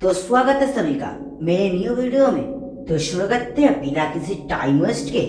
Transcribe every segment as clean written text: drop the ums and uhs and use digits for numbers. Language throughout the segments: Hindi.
तो स्वागत है सभी का मेरे न्यू वीडियो में। तो शुरू करते हैं बिना किसी टाइम वेस्ट के।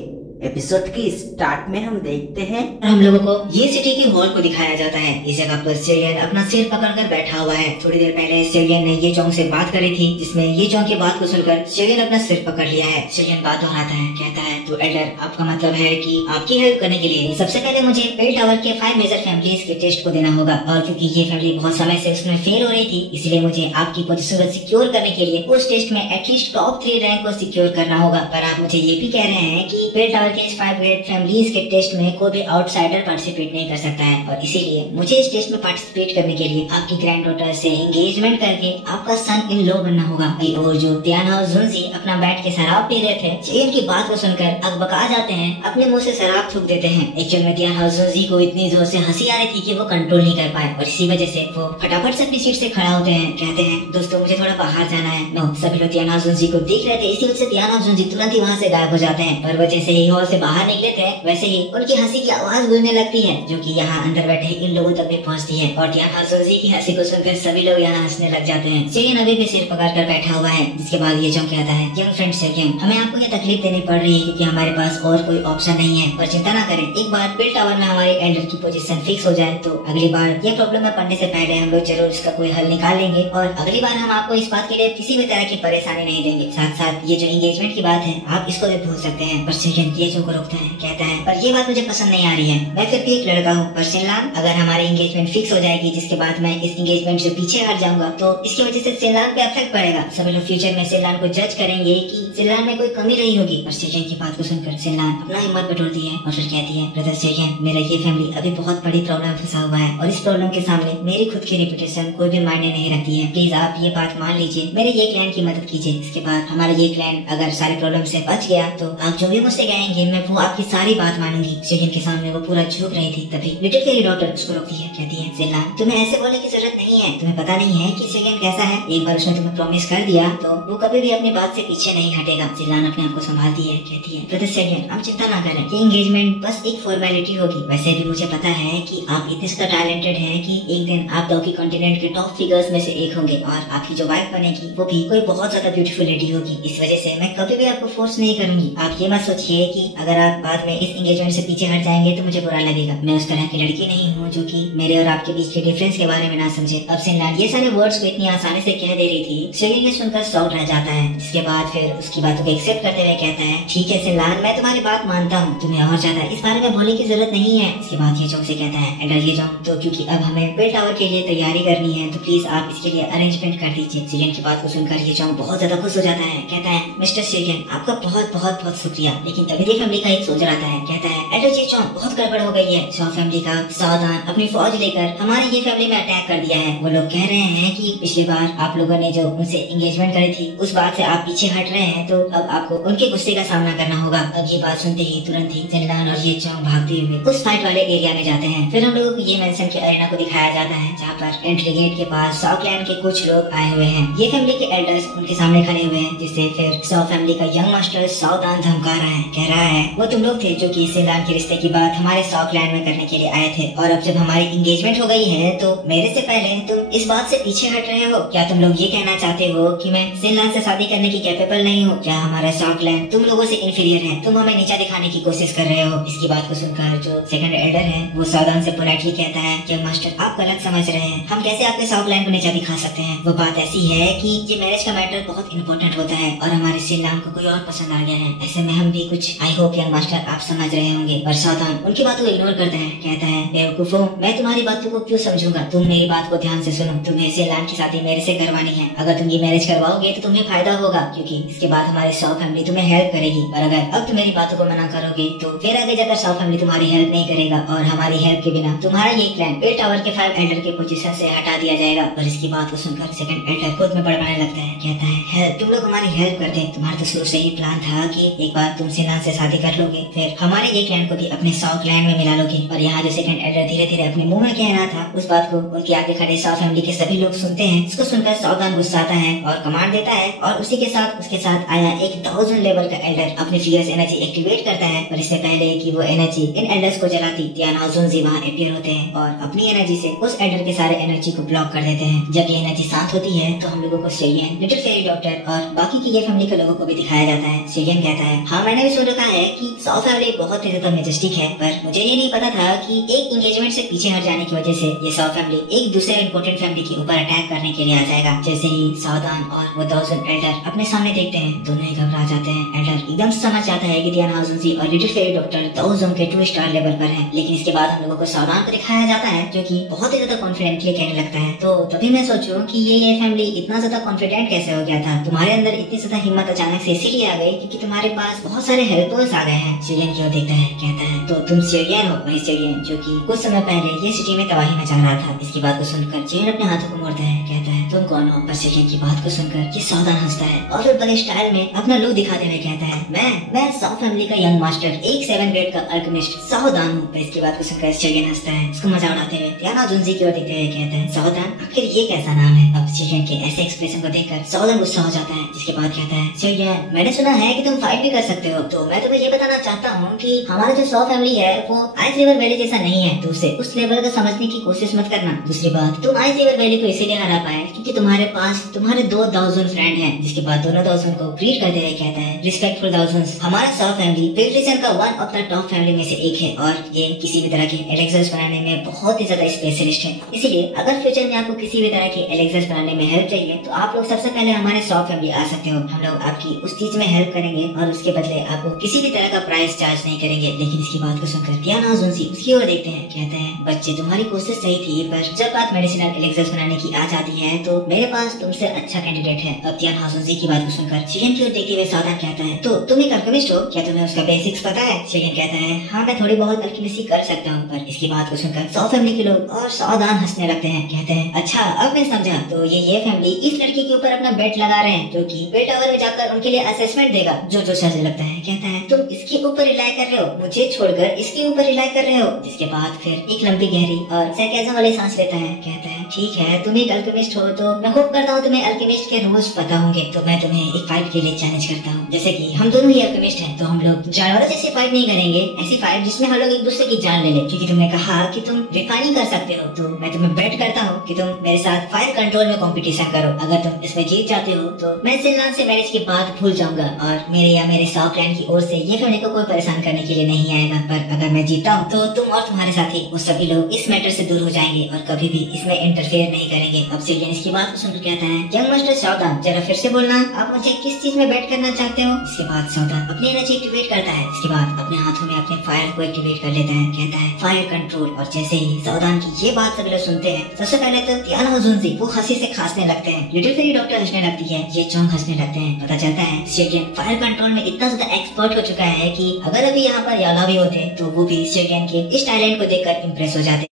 एपिसोड की स्टार्ट में हम देखते हैं हम लोगों को ये सिटी के हॉल को दिखाया जाता है। इस जगह पर सेलियन अपना सिर पकड़कर बैठा हुआ है। थोड़ी देर पहले सेलियन ने ये जोंग से बात करी थी, जिसमें ये जोंग की बात को सुनकर सेलियन अपना सिर पकड़ लिया है। सेलियन बात दोहराता है, कहता है तो एल्डर आपका मतलब है कि आपकी हेल्प करने के लिए सबसे पहले मुझे बेल टावर के 5 मेजर फैमिलीज के टेस्ट को देना होगा, और क्योंकि ये फैमिली बहुत समय से उसमें फेल हो रही थी, इसलिए मुझे आपकी पोजीशन को सिक्योर करने के लिए उस टेस्ट में एटलीस्ट टॉप 3 रैंक को सिक्योर करना होगा। पर आप मुझे ये भी कह रहे हैं कि बेल टावर के इस 5 ग्रेट फैमिलीज के टेस्ट में कोई भी आउटसाइडर पार्टिसिपेट नहीं कर सकता है, और इसीलिए मुझे इस टेस्ट में पार्टिसिपेट करने के लिए आपकी ग्रैंड डॉटर से एंगेजमेंट करके आपका सन इन लॉ बनना होगा। और जो तियाना और जुनसी अपना बैठ के शराब पी रहे थे, चेन की बात को सुनकर अकबका जाते हैं, अपने मुंह से शराब थूक देते हैं। एक्चुअल में तियाना और जुनसी को इतनी जोर से हंसी आ रही थी कि वो कंट्रोल नहीं कर पाए, और इसी वजह से वो फटाफट से अपनी सीट से खड़ा होते हैं। कहते हैं दोस्तों मुझे थोड़ा बाहर जाना है। नो, सभी लोग तियाना और जुनसी को देख रहे थे, इसी वजह से तियाना और जुनसी तुरंत ही वहाँ से गायब हो जाते हैं। पर वो जैसे ही हॉल से बाहर निकले थे, वैसे ही उनकी हंसी की आवाज गूंजने लगती है, जो कि यहाँ अंदर बैठे इन लोगों तक भी पहुँचती है। और तियाना और जुनसी की हंसी को सुनकर सभी लोग यहाँ हंसने लग जाते हैं। सेलियन अभी भी सिर पकड़ कर बैठा हुआ है, जिसके बाद ये जोंग कहता है, यंग फ्रेंड सेलियन, हमें आपको ये तकलीफ देनी पड़ रही है क्योंकि हमारे पास और कोई ऑप्शन नहीं है, पर चिंता न करें, एक बार बेल टावर में हमारे एल्डर की पोजीशन फिक्स हो जाए तो अगली बार ये प्रॉब्लम में पड़ने से पहले हम लोग जरूर इसका कोई हल निकाल लेंगे, और अगली बार हम आपको इस बात के लिए किसी भी तरह की परेशानी नहीं देंगे। साथ साथ ये जो एंगेजमेंट की बात है आप इसको भी भूल सकते हैं। पर सेलियन ये जो को रोकता है, कहता है पर ये बात मुझे पसंद नहीं आ रही है, मैं फिर भी एक लड़का हूँ। पर सिनलान, अगर हमारी एंगेजमेंट फिक्स हो जाएगी जिसके बाद मैं इस एंगेजमेंट से पीछे हट जाऊंगा तो इसकी वजह से सिनलान पे अफेक्ट पड़ेगा। सभी लोग फ्यूचर में सिनलान को जज करेंगे कि सिनलान में कोई कमी रही होगी। पर सेलियन की बात को सुनकर सिनलान अपना हिम्मत बटोरती है और फिर कहती है, ब्रदर सेलियन, मेरा ये फैमिली अभी बहुत बड़ी प्रॉब्लम में फंसा हुआ है, और इस प्रॉब्लम के सामने मेरी खुद की रेपुटेशन कोई भी मायने नहीं रखती है। प्लीज आप ये बात मान लीजिए, मेरे ये क्लैन की मदद कीजिए। इसके बाद हमारा ये क्लैन अगर सारे प्रॉब्लम से बच गया तो आप जो भी मुझसे कहेंगे मैं वो आपकी सारी बात मानूंगी। सेलियन के सामने वो पूरा झुक रही थी, तभी लिटिल फेरी डॉटर उसको रोकती है, कहती है, सिनलान तुम्हें ऐसे बोलने की जरूरत नहीं है, तुम्हें पता नहीं है कि सेलियन कैसा है। एक बार उसने तुम्हें प्रॉमिस कर दिया तो वो कभी भी अपनी बात से पीछे नहीं हटेगा। सिनलान अपने आप को संभालती है, कहती है, ब्रदर सेलियन आप चिंता ना करें, ये एंगेजमेंट बस एक फॉर्मेलिटी होगी। वैसे भी मुझे पता है कि आप इतने ज्यादा टैलेंटेड हैं कि एक दिन आप दो की कॉन्टिनेंट के टॉप फिगर्स में से एक होंगे, और आपकी जो वाइफ बनेगी वो भी कोई बहुत ज्यादा ब्यूटीफुल लेडी होगी। इस वजह से मैं कभी भी आपको फोर्स नहीं करूंगी। आप ये मत सोचिए कि अगर आप बाद में इस एंगेजमेंट से पीछे हट जाएंगे तो मुझे बुरा लगेगा। मैं उस तरह की लड़की नहीं हूँ जो कि मेरे और आपके बीच के डिफरेंस के बारे में ना समझे। अब सिनलान ये सारे वर्ड्स को इतनी आसानी से कह दे रही थी, सेलियन ये सुनकर शॉक रह जाता है। इसके बाद फिर उसकी बातों को एक्सेप्ट करते हुए कहता है, ठीक है सिनलान, मैं तुम्हारी बात मानता हूँ, तुम्हें और ज्यादा इस बारे में बोलने की जरूरत नहीं है। इसके बाद ये जोंग से कहता है, एल्डर ये जोंग, तो क्योंकि अब हमें बेल टावर के लिए तैयारी करनी है तो प्लीज आप इसके लिए अरेंजमेंट कर दीजिए। सेलियन की बात को सुनकर ये जोंग बहुत ज्यादा खुश हो जाता है, कहता है, मिस्टर सेलियन आपका बहुत बहुत बहुत शुक्रिया। लेकिन तभी ये फैमिली का एक सोल्जर आता है, कहता है, एल्डर ये जोंग बहुत गड़बड़ हो गई है। शॉ फैमिली का सावधान अपनी फौज लेकर हमारे ये फैमिली में अटैक कर दिया है। वो लोग कह रहे हैं कि पिछली बार आप लोगों ने जो उनसे एंगेजमेंट करी थी उस बात से आप पीछे हट रहे हैं, तो अब आपको उनके गुस्से का सामना करना होगा। अब ये बात सुनते ही तुरंत ही सिनलान और ये जोंग भागते हुए उस फाइट वाले एरिया में जाते हैं। फिर हम लोगों को ये मेंशन के एरिना को दिखाया जाता है, जहाँ पर एंट्री गेट के पास शॉ क्लैन के कुछ लोग आए हुए हैं। ये फैमिली के एल्डर्स उनके सामने खड़े हुए हैं, जिससे फिर शॉ फैमिली का यंग मास्टर सावधान धमका रहा है, कह रहा है, वो तुम लोग थे जो कि सिनलान के रिश्ते की बात हमारे शॉ क्लैन में करने के लिए आए थे, और अब जब हमारी एंगेजमेंट हो गई है तो मेरे से पहले तुम इस बात से पीछे हट रहे हो। क्या तुम लोग ये कहना चाहते हो कि मैं सिनलान से शादी करने की कैपेबल नहीं हूँ? क्या हमारा शॉ क्लैन तुम लोगों से इंफीरियर है? तुम हमें नीचा दिखाने की कोशिश कर रहे हो? इसकी बात को सुनकर जो सेकंड एल्डर है वो सावधान से पोलाइटली कहता है कि मास्टर आप गलत समझ रहे हैं, हम कैसे आपके शॉ क्लैन को नीचा दिखा सकते हैं? वो बात ऐसी है कि ये मैरिज का मैटर बहुत इंपॉर्टेंट होता है, और हमारे सिनलान को कोई और पसंद आ गया है। ऐसे में हम भी कुछ, आई होप यंग मास्टर आप समझ रहे होंगे। पर सावधान उनकी बातों को इग्नोर करता है, कहता है, बेवकूफो, मैं तुम्हारी बातों को क्यों समझूंगा? तुम मेरी बात को ध्यान से सुनो, तुम्हें सिनलान की शादी मेरे से करवानी है। अगर तुम ये मैरिज करवाओगे तो तुम्हें फायदा होगा, क्योंकि इसके बाद हमारी शॉ फैमिली तुम्हें हेल्प करेगी। पर अगर अब तुम मेरी बातों को मना करोगे तो फिर आगे जाकर शॉ फैमिली तुम्हारी हेल्प नहीं करेगा, और हमारी हेल्प के बिना तुम्हारा ये क्लैन बेल टावर के 5 एल्डर के पोजीशन से हटा दिया जाएगा। पर इसकी बात को सुनकर सेकंड एल्डर खुद में बड़बड़ाने लगता है, कहता है, तुम लोग हमारी हेल्प करते, तुम्हारा तो शुरू से ही प्लान था कि एक बार तुम सिनलान से शादी कर लोगे, फिर हमारे ये क्लैन को भी अपने साउथ लैंड में मिला लोगे। और यहाँ जो सेकंड एल्डर धीरे धीरे अपने मुंह में कह रहा था, उस बात को उनके आगे खड़े साउथ फैमिली के सभी लोग सुनते हैं। इसको सुनकर सावधान गुस्सा आता है और कमांड देता है, और उसी के साथ उसके साथ आया 1000 लेवल का एल्डर अपनी फियर्स एनर्जी एक्टिवेट करता है। और इससे पहले कि वो एनर्जी इन एल्डर्स को जलाती, टियाना जुनजी वहाँ अपीयर होते हैं और अपनी एनर्जी से उस एल्डर के सारे एनर्जी को ब्लॉक कर देते हैं। जब ये एनर्जी शांत होती है तो हम लोगों को शेरियन, लिटिल फेरी डॉक्टर और बाकी की ये फैमिली के लोगों को भी दिखाया जाता है। शेरियन कहता है, हाँ मैंने भी सुन रखा है कि साउथ फैमिली बहुत ही ज्यादा मेजेस्टिक है, पर मुझे ये नहीं पता था कि एक इंगेजमेंट से पीछे हट जाने की वजह से ये साउथ फैमिली एक दूसरे इम्पोर्टेंट फैमिली के ऊपर अटैक करने के लिए आ जाएगा। जैसे ही सावधान और वो 1000 एल्डर अपने सामने देखते हैं, दोनों ही घबरा जाते हैं। एल्डर एकदम समझ जाता है कि टियाना जुनजी और लिटिल फेरी डॉक्टर 1000 के 2 स्टार लेवल पर है। लेकिन इसके बाद हम लोगों को सावधान को दिखाया जाता है जो कि बहुत ही ज्यादा कॉन्फिडेंटली कहने लगता है। तो तभी मैं सोचूं कि ये फैमिली इतना ज्यादा कॉन्फिडेंट कैसे हो गया था, तुम्हारे अंदर इतनी ज्यादा हिम्मत अचानक से इसीलिए आ गई क्योंकि तुम्हारे पास बहुत सारे हेल्पर्स आ गए हैं। शेरियन की ओर देखता है, कहता है, तो तुम शेरियन हो, वही शेरियन जो कि कुछ समय पहले ये सिटी में तबाही मचा रहा था। इसकी बात को सुनकर शेरियन अपने हाथों को मोड़ता है, कहता है, तुम कौन हो? पर शेरियन की बात को सुनकर ये सावधान हंसता है और फिर बड़े स्टाइल में अपना लुक दिखाते हुए कहता है, मैं साउथ फैमिली का यंग मास्टर, एक 7th ग्रेड का अल्केमिस्ट सावधान हूँ। पर इसकी बात को सुनकर शेरियन हंसता है। इसको मजा उड़ाते हुए टियाना जुनजी की ओर देखते हुए कहता है, सावधान आखिर ये कैसा नाम है? अब शेरियन के ऐसे एक्सप्रेशन को देखकर सावधान गुस्सा हो जाता है। जिसके बाद कहता है, शेरियन मैंने सुना है कि तुम फाइट भी कर सकते हो, तो मैं तुम्हें ये बताना चाहता हूँ कि हमारा जो साउथ फैमिली है वो आइस रिवर वैली जैसा नहीं है, तो उसे उस लेवल का समझने की कोशिश मत करना। दूसरी बात, तुम आइस रिवर वैली को इसीलिए हरा पाए क्योंकि तुम्हारे पास तुम्हारे 2000 फ्रेंड हैं। जिसके बाद दोनों 1000 को ग्रीट करते हुए कहता है, रिस्पेक्टफुल 1000, हमारा साउथ फैमिली रीजन का one of the top family में से एक है और ये किसी भी तरह के एलेक्सर्स बनाने में बहुत ही ज्यादा स्पेशलिस्ट है। इसीलिए अगर फ्यूचर में आपको किसी भी तरह के एलेक्सर्स बनाने में हेल्प चाहिए तो आप लोग सबसे पहले हमारे साउथ फैमिली आ सकते हो। हम लोग आपकी उस चीज में हेल्प करेंगे और उसके बदले आपको किसी भी तरह का प्राइस चार्ज नहीं करेंगे। लेकिन इसकी बात को सुनकर टियाना जुनजी उसकी ओर देखते हैं, कहते हैं, बच्चे तुम्हारी कोशिश सही थी, पर जब बात मेडिसिनल एलेक्सर्स बनाने की आ जाती है तो मेरे पास तुमसे अच्छा कैंडिडेट है। अब टियाना जुनजी की बात को सुनकर शेरियन की ओर देखते हुए सावधान कहता है, तो तुम एक अल्केमिस्ट हो, क्या तुम्हें उसका बेसिक्स पता है? शेरियन कहता है, हाँ मैं थोड़ी बहुत अल्केमिस्ट्री कर सकता हूँ। पर इसकी बात को सुनकर साउथ फैमिली के लोग और सावधान हंसने लगते हैं। कहते हैं, अच्छा अब मैं समझा, तो ये फैमिली इस लड़की के ऊपर अपना बेट लगा रहे हैं जो कि बेट टावर में जाकर उनके लिए असेसमेंट देगा। जो समझने लगता है, कहता है, तुम इसके ऊपर रिलाई कर रहे हो, मुझे छोड़कर इसके ऊपर रिलाई कर रहे हो। जिसके बाद फिर एक लंबी गहरी और सरकाज़म वाली सांस लेता है। कहता है, ठीक है तुम एक अल्केमिस्ट हो तो मैं होप करता हूँ तुम्हें अल्केमिस्ट के रूल्स पता होंगे, तो मैं तुम्हें एक फाइट के लिए चैलेंज करता हूँ। जैसे कि हम दोनों ही अल्केमिस्ट हैं तो हम लोग जानवरों जैसी फाइट नहीं करेंगे, ऐसी फाइट जिसमें हम लोग एक दूसरे की जान ले ले। क्योंकि तुमने कहा कि तुम रिफाइनिंग कर सकते हो, तो मैं तुम्हें बेट करता हूँ कि तुम मेरे साथ फायर कंट्रोल में कंपटीशन करो। अगर तुम इसमें जीत जाते हो तो मैं सिलनान से मैरिज की बात भूल जाऊंगा और मेरे या मेरे साउथ क्लैन की ओर से ये फैमिली को कोई परेशान करने के लिए नहीं आएगा। पर अगर मैं जीता हूँ तो तुम और तुम्हारे साथी वो सभी लोग इस मैटर से दूर हो जाएंगे और कभी भी इसमें इंटरफेयर नहीं करेंगे। अब शेरियन इसकी बात को सुनकर कहता है, यंग मास्टर सावधान, जरा फिर से बोलना आप मुझे किस चीज में बेट करना चाहते हो? इसके बाद सावधान अपनी एनर्जी एक्टिवेट करता है। इसके बाद अपने हाथों में अपने फायर को एक्टिवेट कर लेता है। कहता है, फायर कंट्रोल। और जैसे ही सावधान की ये बात सभी लोग सुनते हैं, सबसे पहले तो टियाना जुनजी वो हंसी से खांसने लगते हैं, लिटिल फेरी डॉक्टर हंसने लगती है, ये चोंग हंसने लगते हैं। पता चलता है शेरियन फायर कंट्रोल में इतना ज्यादा एक्सपर्ट हो चुका है कि अगर अभी यहाँ पर याला भी होते तो वो भी शेरियन के इस टैलेंट को देखकर इम्प्रेस हो जाते।